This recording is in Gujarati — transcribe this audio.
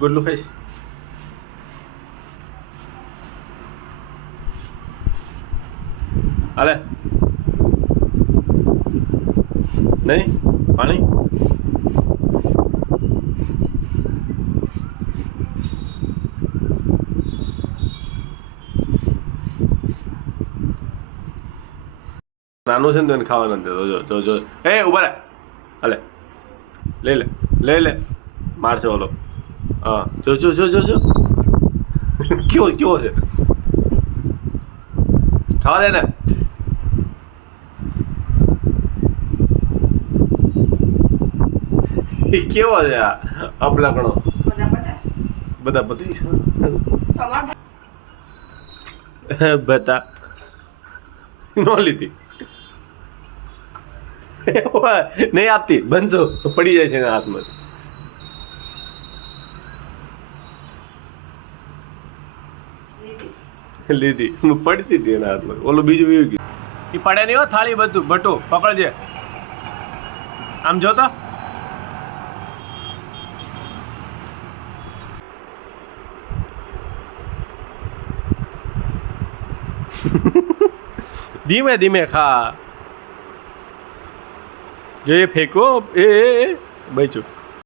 ગુડલું ખાઈશ. હાલે નહીં પાણી. નાનું છે ને તો એને ખાવા નથી દેતો. જો જો એ ઉભા રહે. હાલે લઈ લે લઈ લે. મારશે ઓલો. હા જો જો જો જો જો કેવો કેવો છે. ખાવા દે ને. એ કેવો છે આ અપલાકણો. બધા બધી બતા નો લીધી. નહીં આપતી. બનશો પડી જાય છે એના હાથમાં. લીધી પડતી હતી એના હાથમાં. ઓલું બીજું વીવું ગયું. એ પડે નહીં હો. થાળી બધું ભટું પકડજે. આમ જોતો. ધીમે ધીમે ખા. જો એ ફેંકો એ બચ્યું.